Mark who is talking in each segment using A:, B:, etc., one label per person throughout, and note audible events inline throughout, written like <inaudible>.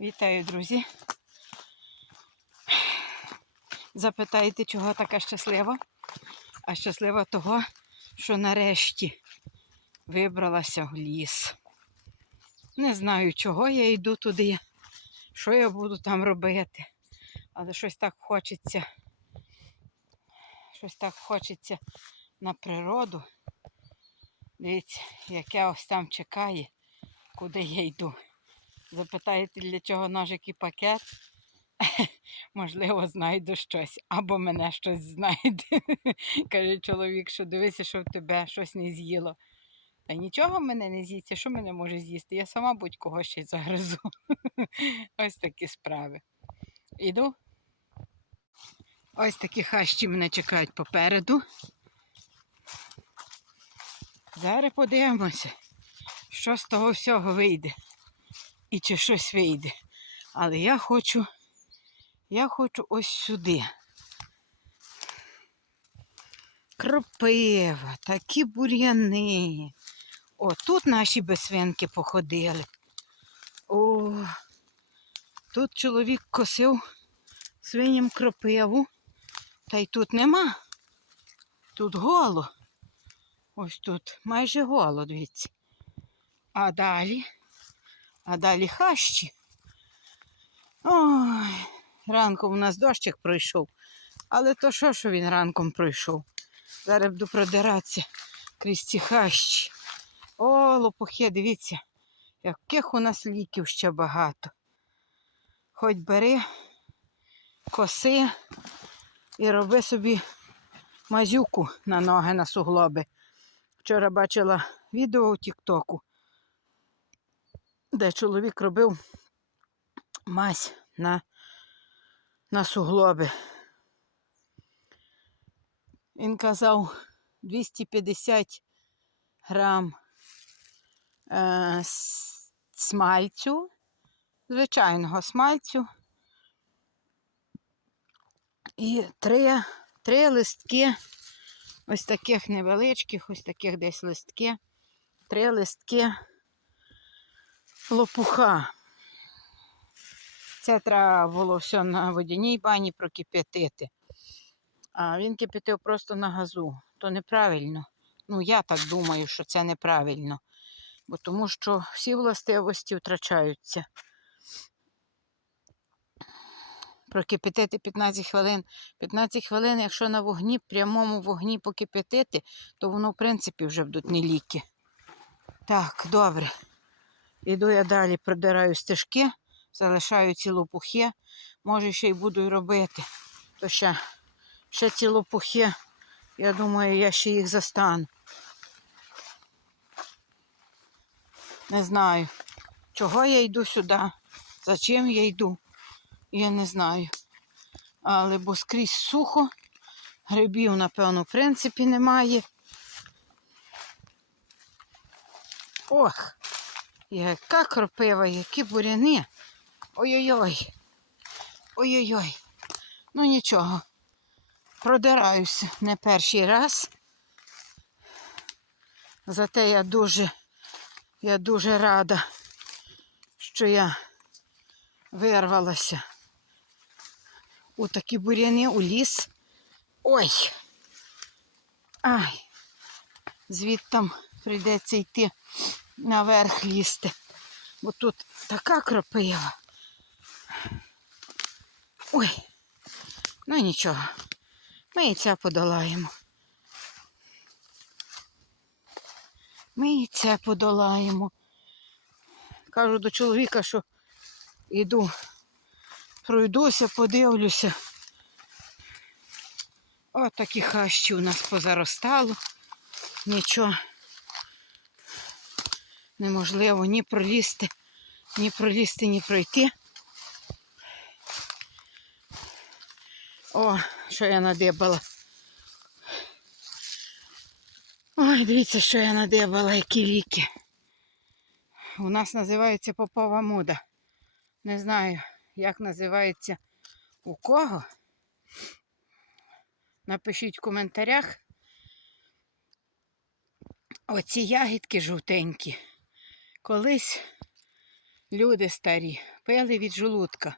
A: Вітаю, друзі. Запитаєте, чого така щаслива? А щаслива того, що нарешті вибралася в ліс. Не знаю, чого я йду туди, що я буду там робити. Але щось так хочеться. Щось так хочеться на природу. Дивіться, яке ось там чекає, куди я йду. Запитаєте, для чого ножик і пакет? <laughs> Можливо, знайду щось, або мене щось знайде. <laughs> Каже чоловік, що дивися, що в тебе щось не з'їло. Та нічого мене не з'їсться, що мене може з'їсти? Я сама будь-кого ще загризу. <laughs> Ось такі справи. Іду. Ось такі хащі мене чекають попереду. Зараз подивимося, що з того всього вийде. І чи щось вийде. Але я хочу, я хочу ось сюди. Кропива, такі бур'яни. О, тут наші безсвинки походили. О, тут чоловік косив свиням кропиву. Та й тут нема. Тут голо. Ось тут майже голо, дивіться. А далі, а далі хащі. Ой, ранком у нас дощик пройшов. Але то що, що він ранком пройшов? Зараз буду продиратися крізь ці хащі. О, лопухи, дивіться, яких у нас ліків ще багато. Хоч бери, коси і роби собі мазюку на ноги, на суглоби. Вчора бачила відео у Тіктоку, де чоловік робив мазь на, на суглоби. Він казав 250 грам е, смальцю, звичайного смальцю. І три, три листки ось таких невеличких, ось таких десь листки. Три листки лопуха. Це треба було все на водяній бані прокип'ятити. А він кипятив просто на газу. То неправильно. Ну, я так думаю, що це неправильно. Бо тому що всі властивості втрачаються. Прокипятити 15 хвилин. 15 хвилин, якщо на вогні, прямому вогні покипятити, то воно, в принципі, вже будуть не ліки. Так, добре. Іду я далі, продираю стежки, залишаю ці лопухи. Може, ще й буду робити. То ще, ще ці лопухи, я думаю, я ще їх застану. Не знаю, чого я йду сюди, за чим я йду, я не знаю. Але бо скрізь сухо, грибів, напевно, в принципі, немає. Ох, яка кропива, які буряни. Ой-ой-ой. Ой-ой-ой. Ну нічого. Продираюся не перший раз. Зате я дуже, я дуже рада, що я вирвалася у такі буряни, у ліс. Ой. Ай. Звідтам прийдеться йти наверх лізти. Бо тут така кропива. Ой, ну нічого. Ми і це подолаємо. Ми і це подолаємо. Кажу до чоловіка, що йду, пройдуся, подивлюся. О, такі хащі у нас позаростало. Нічого неможливо ні пролізти, ні пролізти, ні пройти. О, що я надибала. Ой, дивіться, що я надибала, які ліки. У нас називається попова муда. Не знаю, як називається у кого. Напишіть в коментарях. Оці ягідки жовтенькі. Колись люди старі пили від желудка.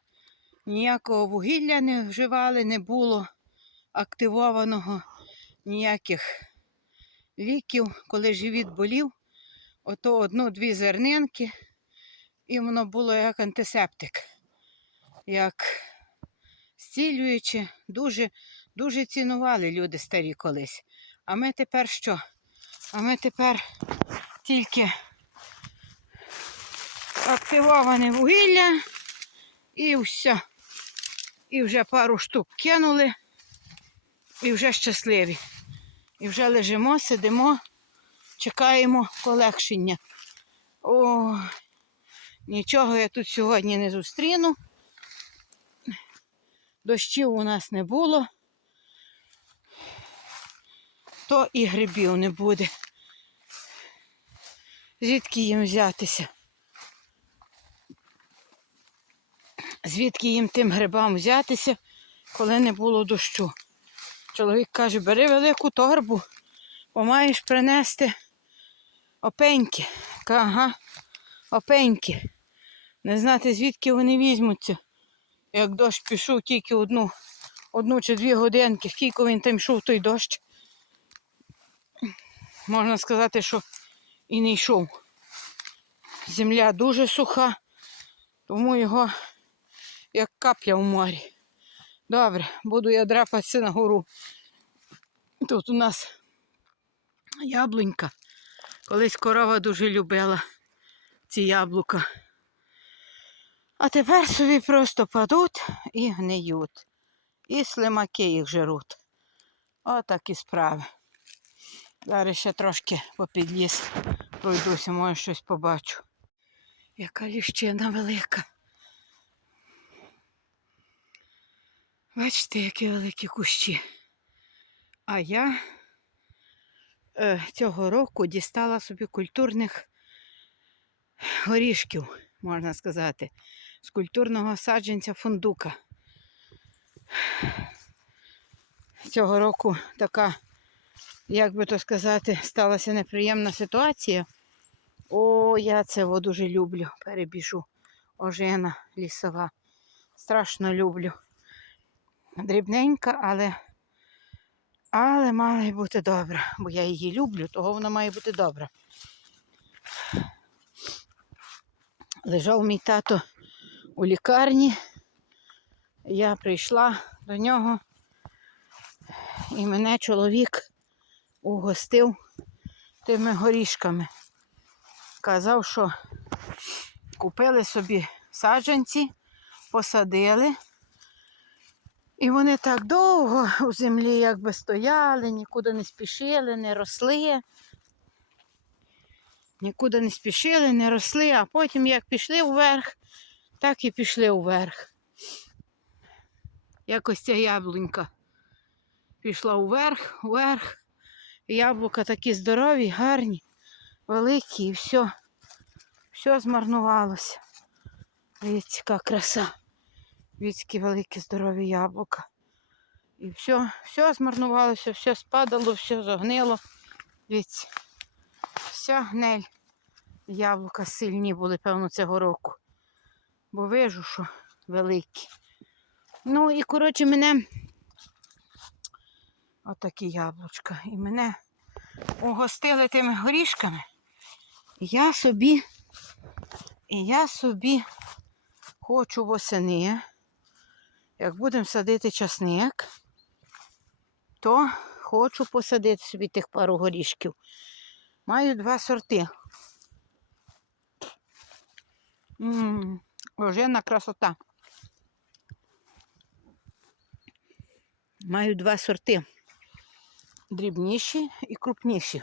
A: Ніякого вугілля не вживали, не було активованого, ніяких ліків. Коли живіт болів, ото одну-дві зернинки, і воно було як антисептик, як зцілююче, дуже, дуже цінували люди старі колись. А ми тепер що? А ми тепер тільки активоване вугілля і все. І вже пару штук кинули, і вже щасливі. І вже лежимо, сидимо, чекаємо полегшення. О, нічого я тут сьогодні не зустріну. Дощів у нас не було, то і грибів не буде. Звідки їм взятися? Звідки їм тим грибам взятися, коли не було дощу? Чоловік каже, бери велику торбу, бо маєш принести опеньки. Ага, опеньки. Не знати, звідки вони візьмуться. Як дощ пішов тільки одну, одну чи дві годинки, скільки він там йшов той дощ. Можна сказати, що і не йшов. Земля дуже суха, тому його як капля в морі. Добре, буду я драпатися на гору. Тут у нас яблунька. Колись корова дуже любила ці яблука. А тепер собі просто падуть і гниють. І слимаки їх жируть. Отакі справи. Зараз ще трошки попід ліс пройдуся, може щось побачу. Яка ліщина велика. Бачите, які великі кущі. А я е, цього року дістала собі культурних горішків, можна сказати, з культурного саджанця фундука. Цього року така, як би то сказати, сталася неприємна ситуація. О, я це дуже люблю. Перебіжу. Ожена лісова. Страшно люблю. Дрібненька, але, але має бути добра. Бо я її люблю, того вона має бути добра. Лежав мій тато у лікарні. Я прийшла до нього, і мене чоловік угостив тими горішками. Казав, що купили собі саджанці, посадили. І вони так довго <laughs> у землі якби стояли, нікуди не спішили, не росли. Нікуди не спішили, не росли, а потім як пішли вверх, так і пішли вверх. Якось ця яблунька пішла вверх, вверх. Яблука такі здорові, гарні, великі, і все, все змарнувалося. Дивіться, яка краса. Віцькі великі здорові яблука. І все, все змарнувалося, все спадало, все загнило. Дивіться, вся гнель. Яблука сильні були, певно, цього року. Бо вижу, що великі. Ну і, коротше, мене отакі яблучка. І мене угостили тими горішками. І я собі, і я собі хочу восени, як будемо садити часник, то хочу посадити собі тих пару горішків. Маю два сорти. Ммм, ожена красота. Маю два сорти. Дрібніші і крупніші.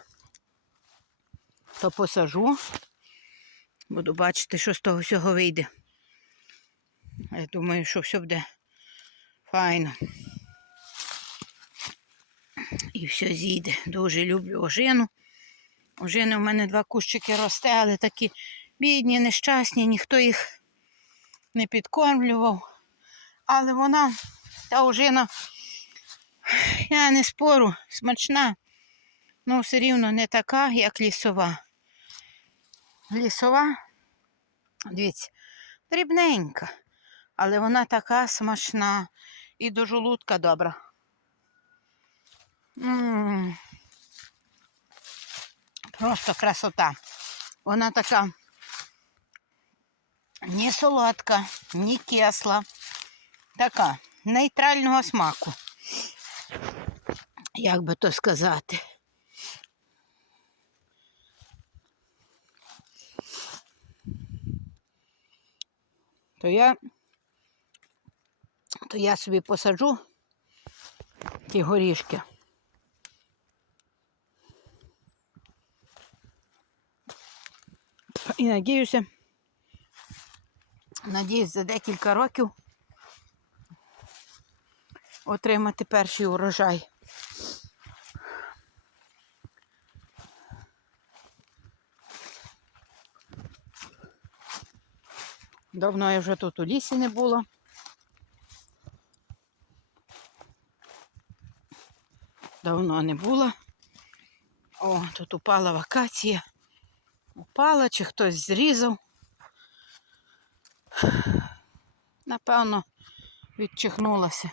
A: То посажу. Буду бачити, що з того всього вийде. Я думаю, що все буде файно. І все зійде. Дуже люблю ожину. Ожини у мене два кущики росте, але такі бідні, нещасні, ніхто їх не підкормлював. Але вона, та ожина, я не спору, смачна, але все рівно не така, як лісова. Лісова, дивіться, дрібненька, але вона така смачна і до жолудка добра. М. Просто красота. Вона така ні солодка, ні кисла. Така нейтрального смаку. Як би то сказати. То я, то я собі посаджу ті горішки. І надіюся, надіюсь, за декілька років отримати перший урожай. Давно я вже тут у лісі не була. Давно не була. О, тут упала вакація. Упала, чи хтось зрізав. Напевно, відчихнулася.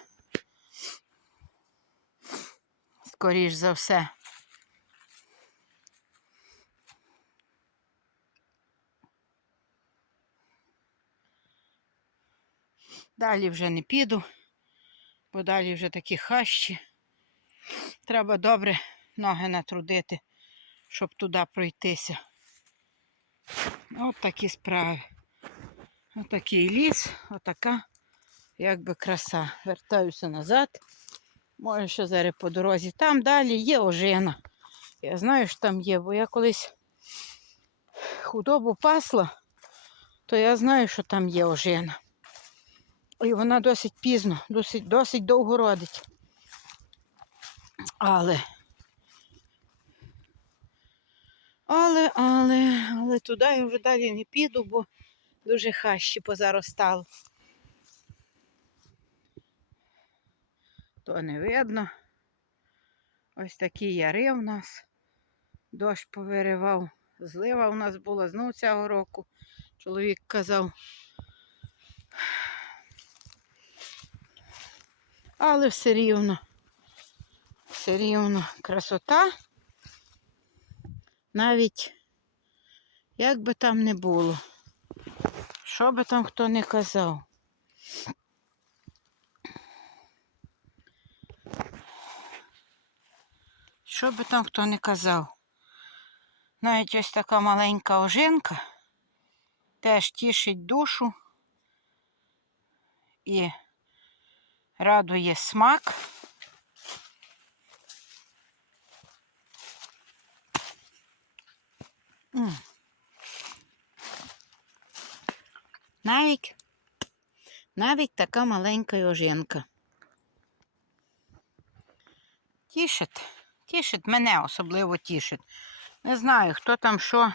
A: Скоріш за все. Далі вже не піду, бо далі вже такі хащі. Треба добре ноги натрудити, щоб туди пройтися. От такі справи. Отакий ліс, отака якби краса. Вертаюся назад. Може, що зараз по дорозі. Там далі є ожина. Я знаю, що там є, бо я колись худобу пасла, то я знаю, що там є ожина. І вона досить пізно, досить, досить довго родить. Але. Але, але, але туди я вже далі не піду, бо дуже хащі позаростало. То не видно. Ось такі яри в нас. Дощ повиривав. Злива у нас була знов цього року. Чоловік казав. Але все рівно, все рівно красота. Навіть як би там не було, що би там хто не казав. Що би там хто не казав. Навіть ось така маленька ожинка теж тішить душу і радує смак. М. Навіть, навіть така маленька ожинка. Тішить, тішить мене особливо тішить. Не знаю, хто там що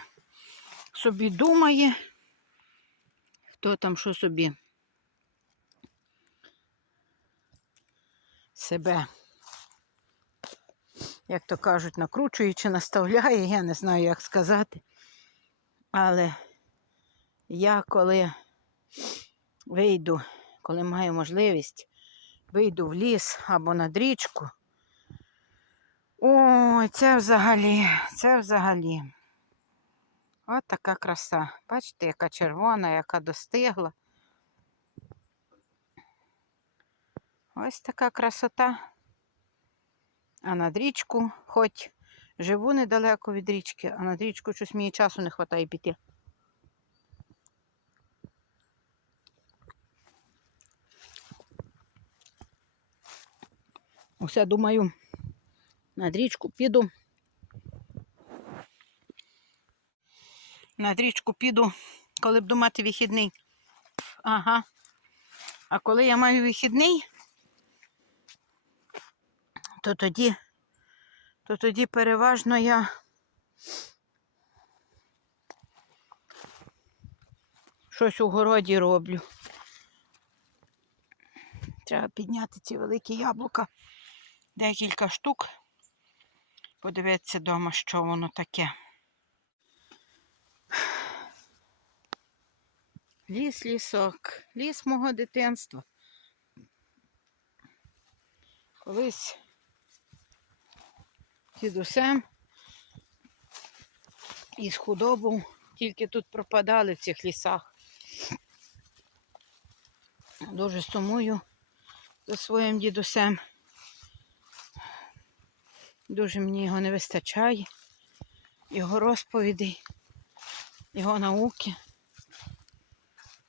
A: собі думає, хто там що собі себе, як то кажуть, накручує чи наставляє, я не знаю, як сказати. Але я коли вийду, коли маю можливість, вийду в ліс або над річку. Ой, це взагалі, це взагалі. От така краса. Бачите, яка червона, яка достигла. Ось така красота. А над річку, хоч живу недалеко від річки, а над річку щось мені часу не вистачає піти. Усе думаю, над річку піду. Над річку піду, коли буду мати вихідний. Ага. А коли я маю вихідний, то тоді, то тоді переважно я щось у городі роблю. Треба підняти ці великі яблука, декілька штук. Подивитися вдома, що воно таке. Ліс, лісок, ліс мого дитинства. Колись дідусем із худобу тільки тут пропадали в цих лісах. Дуже сумую за своїм дідусем. Дуже мені його не вистачає, його розповідей, його науки.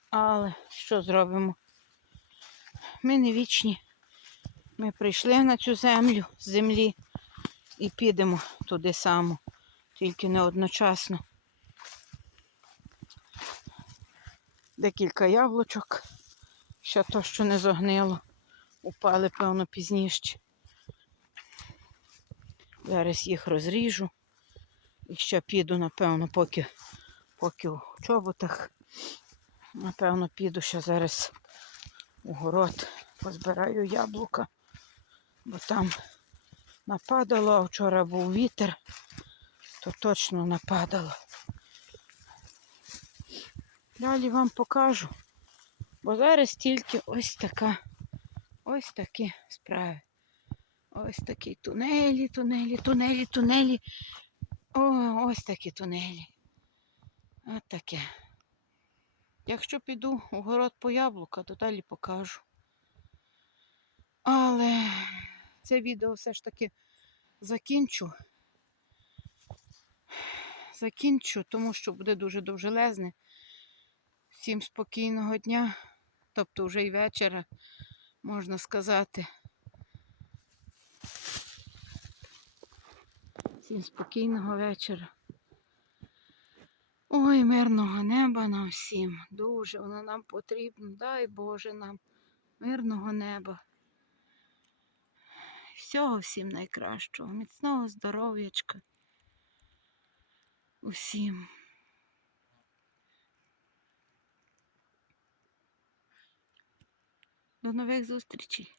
A: Але що зробимо? Ми не вічні. Ми прийшли на цю землю з землі і підемо туди само, тільки не одночасно. Декілька яблучок, ще то, що не зогнило, упали, певно, пізніше. Зараз їх розріжу. І ще піду, напевно, поки, поки в чоботах. Напевно, піду ще зараз у город, позбираю яблука, бо там нападало, а вчора був вітер, то точно нападало. Далі вам покажу, бо зараз тільки ось така, ось такі справи. Ось такі тунелі, тунелі, тунелі, тунелі. О, ось такі тунелі. От таке. Якщо піду у город по яблука, то далі покажу. Але це відео все ж таки закінчу. Закінчу, тому що буде дуже довжелезне. Всім спокійного дня, тобто вже й вечора, можна сказати. Всім спокійного вечора. Ой, мирного неба нам всім. Дуже воно нам потрібно. Дай Боже нам мирного неба. Всього всім найкращого, міцного здоров'ячка. Усім. До нових зустрічей.